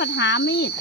ปัญหามีด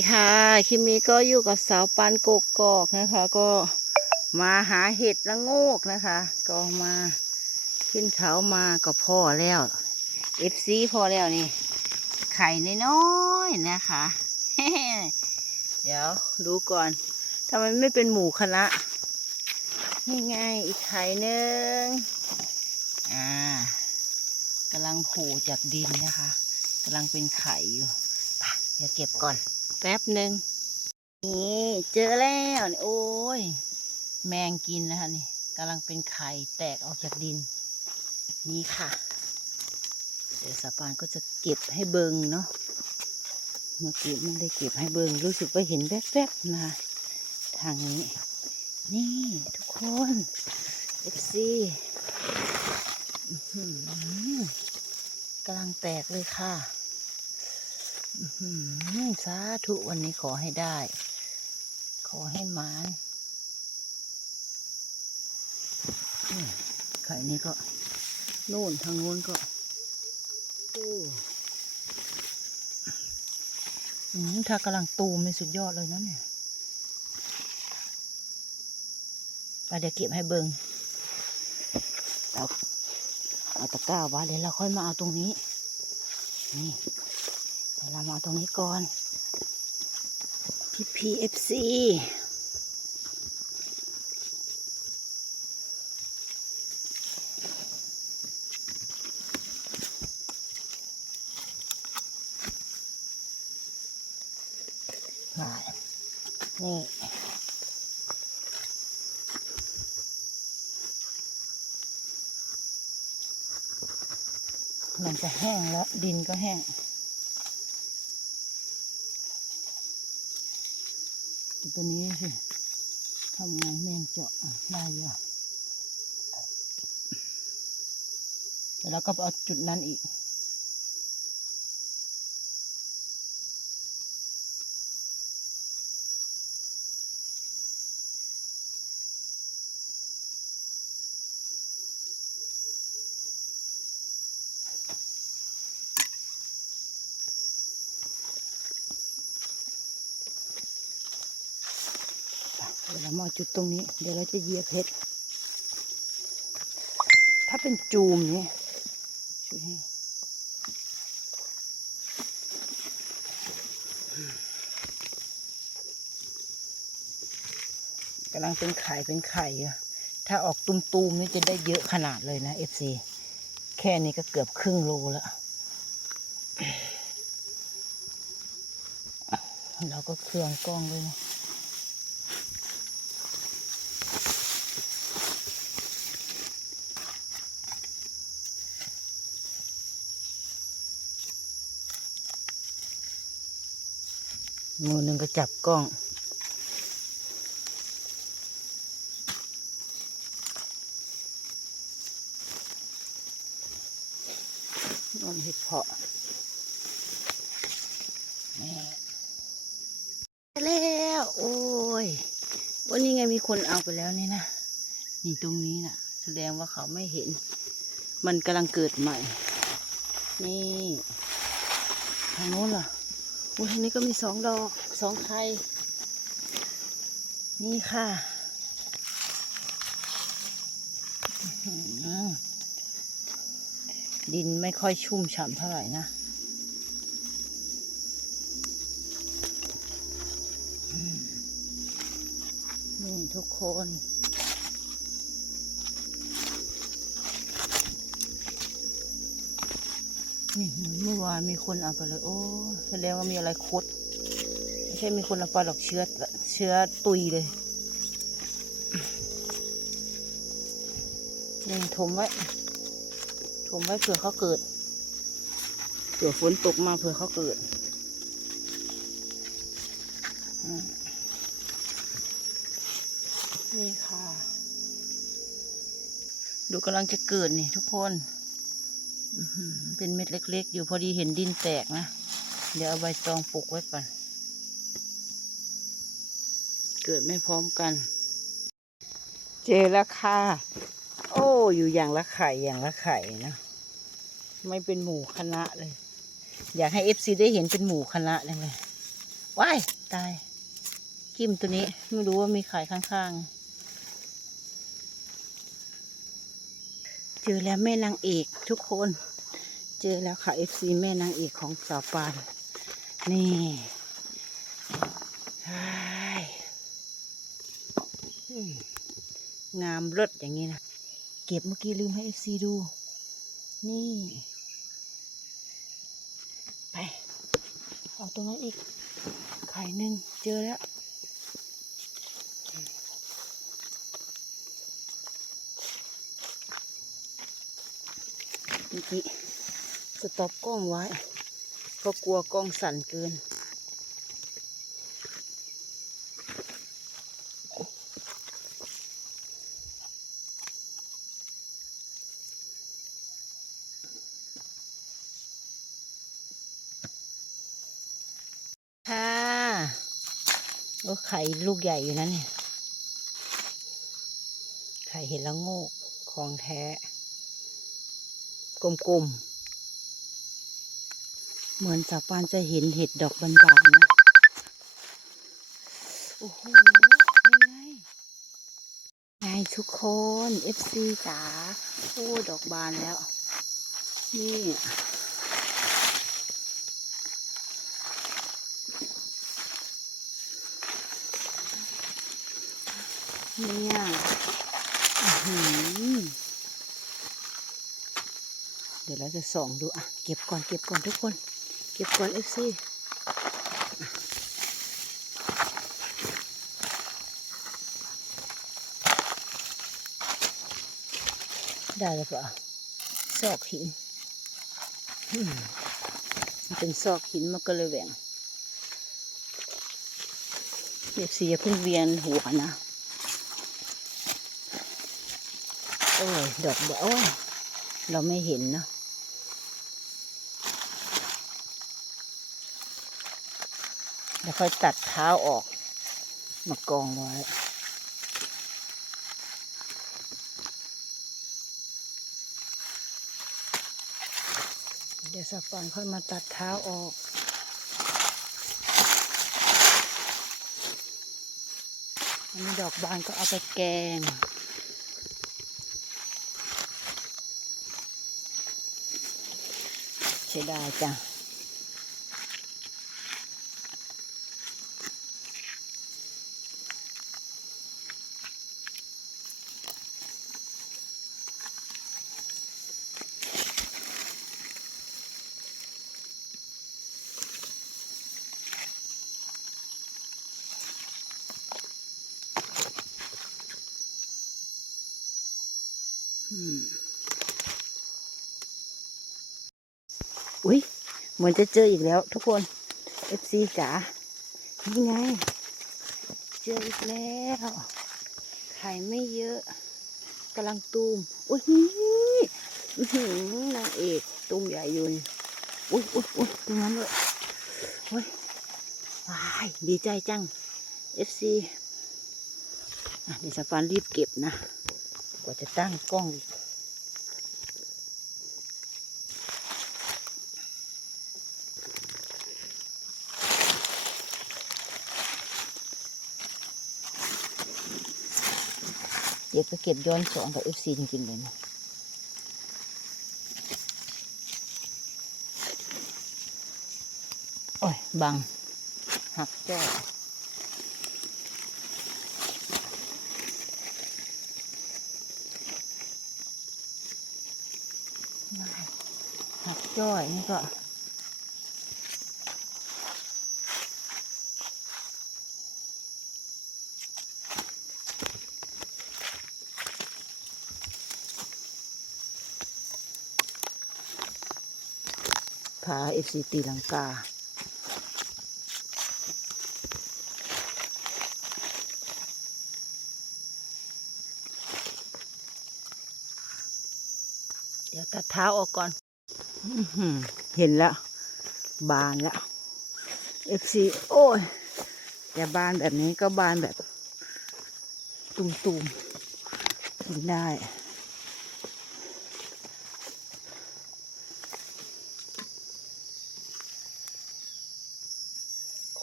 ดีค่ะคลิปนี้ก็อยู่กับสาวปานกกกอกนะคะ ก็มาหาเห็ดละโงกนะคะ ก็มาขึ้นเขามาก็พอแล้วเอฟซีพอแล้วนี่ ไข่น้อยๆนะคะ เดี๋ยวดูก่อนทำไมไม่เป็นหมูคณะนี่ไงอีกไข่หนึ่งอ่ากำลังโผล่จากดินนะคะกำลังเป็นไข่อยู่ไปเดี๋ยวเก็บก่อน แป๊บหนึ่งนี่เจอแล้วนี่โอ้ย แมงกินนะคะนี่กำลังเป็นไข่แตกออกจากดิน นี่ค่ะ เดี๋ยวสปานก็จะเก็บให้เบิงเนาะเมื่อกี้ไม่ได้เก็บให้เบิงรู้สึกว่าเห็นแวบๆนะทางนี้ นี่ทุกคนเอฟซีกำลังแตกเลยค่ะ สาธุวันนี้ขอให้ได้ ขอให้หมานไข่นี้ก็โน่นทางโน้นก็โอ้อืมถ้ากำลังตูมในสุดยอดเลยนะเนี่ยไปเดี๋ยวเก็บให้เบิงเอาเอาตะกร้าวะเดี๋ยวเราค่อยมาเอาตรงนี้ นี่ เดี๋ยวเรามาเอตรงนี้ก่อน พี่ PFC มานี่มันจะแห้งแล้ว ดินก็แห้ง ตัวนี้สิทำไงแมงเจาะได้อยู่แล้วเราก็เอาจุดนั้นอีก เดี๋ยวเรามาจุดตรงนี้ เดี๋ยวเราจะเหยียบเพชรถ้าเป็นจูมเนี่ยช่วยให้กำลังเป็นไข่เป็นไข่อยู่ถ้าออกตุ้มๆนี่จะได้เยอะขนาดเลยนะเอฟซีแค่นี้ก็เกือบครึ่งโลแล้ว เราก็เครื่องกล้องด้วยนะ มือหนึ่งก็จับกล้องนมเห็ดเพาะแล้วโอ้ยวันนี้ไงมีคนเอาไปแล้วนี่นะนี่ตรงนี้นะแสดงว่าเขาไม่เห็น มันกำลังเกิดใหม่ นี่ ทางโน้นล่ะ อุ้ยอันนี้ก็มีสองดอกสองไข่นี่ค่ะดินไม่ค่อยชุ่มฉ่ำเท่าไหร่นะนี่ทุกคน นี่เมื่อวานมีคนเอาไปเลย โอ้แสดงว่ามีอะไรคดไม่ใช่มีคนเอาไปหรอกเชื้อเชื้อตุยเลยนี่ถมไว้ถมไว้เผื่อเขาเกิดเผื่อฝนตกมาเผื่อเขาเกิดนี่ค่ะ ดูกำลังจะเกิดนี่ทุกคน เป็นเม็ดเล็ก ๆ อยู่พอดีเห็นดินแตกนะ เดี๋ยวเอาใบตองปลูกไว้ก่อน เกิดไม่พร้อมกัน เจอแล้วค่ะโอ้ อยู่อย่างละไข่อย่างละไข่นะไม่เป็นหมู่คณะเลย อยากให้เอฟซีได้เห็นเป็นหมู่คณะเลยไหมว้าย ตายจิ้มตัวนี้ ไม่รู้ว่ามีไข่ข้างๆ เจ อแล้วแม่นางเอกทุกคน เจอแล้วค่ะเอซีแม่นางเอกของสาวปานนี่งามรสอย่างนี้นะ เก็บเมื่อกี้ลืมให้เอซีดู นี่ ไป เอาตรงนั้นอีก ไข่หนึ่งเจอแล้ว เมื่อ กี้สต็อปกล้องไว้ เพราะกลัวกล้องสั่นเกิน ค่ะโอ้ไข่ลูกใหญ่อยู่นะเนี่ย ไข่เห็นแล้วโง่ของแท้ กลมๆ เหมือนสาวปานจะเห็นเห็ดดอกบานๆนะ โอ้โหนี่ไงไงทุกคน FC จ๋า โอ้ ดอกบานแล้ว นี่เนี่ยอื้อหือ ดี๋ยวเราจะส่องดูอะเก็บก่อนเก็บก่อนทุกคน เก็บก่อนเอฟซีได้แล้วปะซอกหินมันเป็นซอกหินมันก็เลยแหว่งเอฟซีอย่าเพิ่งเวียนหัวนะ โอ้ย ดอกเดียวโอ้ยเราไม่เห็นเนาะ เดี๋ยวค่อยตัดเท้าออกมากองไว้เดี๋ยวสักก่อนค่อยมาตัดเท้าออก อันนี้ดอกบานก็เอาไปแกงใช้ได้จ้ะ อืม อุ้ยเหมือนจะเจออีกแล้ว ทุกคน FC จ๋านี่ไง เจออีกแล้วไข่ไม่เยอะกำลังตูมอุ้ยนี่อื้อหือนางเอกตูมใหญ่ยู่นี่อุ้ยอุ้ยอุ้ยตรงนั้นเลยอุ้ยว้ายดีใจจัง FC อะเดี๋ยวสปานรีบเก็บนะ กว่าจะตั้งกล้องอีก เก็บก็เก็บย้อนสอนกับเอฟซีจริงๆเลยนะโอ้ยบัง หักแก้วหักจ้อยนี่ก็ นะคะเอฟซีตีลังกา เดี๋ยวตัดเท้าออกก่อน เห็นแล้ว บานแล้วเอฟซีโอ้ยแต่บานแบบนี้ก็บานแบบตุ่มๆกินได้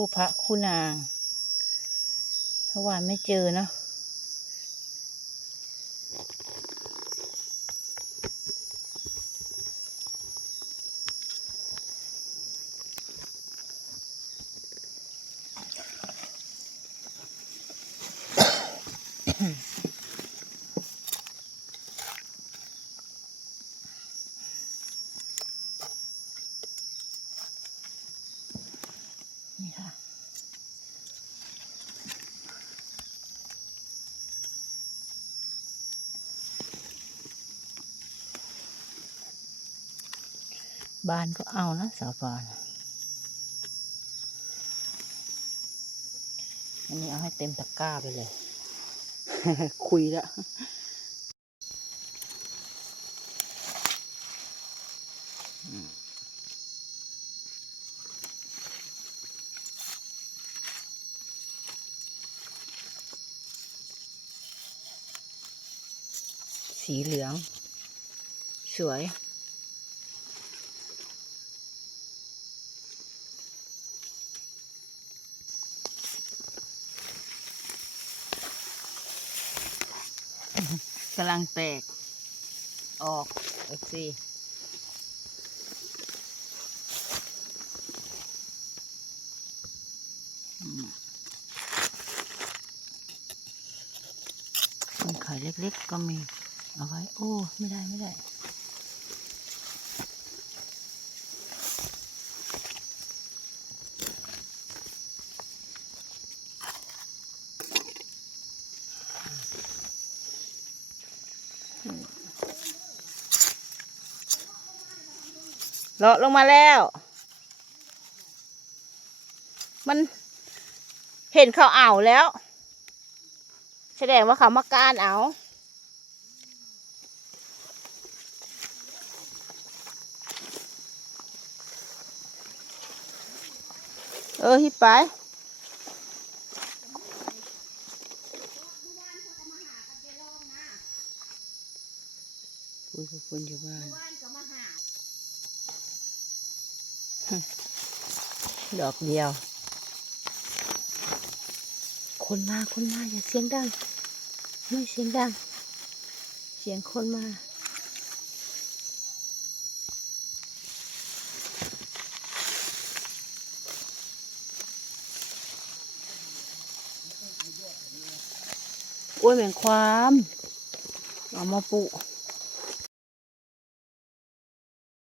คู่พระคู่นางถ้าวานไม่เจอเนาะ บ้านก็เอานะสาวปานอันนี้เอาให้เต็มตะกร้าไปเลย คุยแล้วสีเหลือง สวย กำลังแตก ออกเอฟซีต้นไข่เล็กๆก็มี เอาไว้ โอ้ ไม่ได้ ไม่ได้ เลาะลงมาแล้ว มันเห็นเขาเอาแล้ว แสดงว่าเขามาก้านเอาเออฮิปไป คุยกับคนอยู่บ้าน ดอกเดียว คนมาคนมาอย่าเสียงดัง ไม่เสียงดัง เสียงคนมาโอ้ยแมงความเอามาปลูก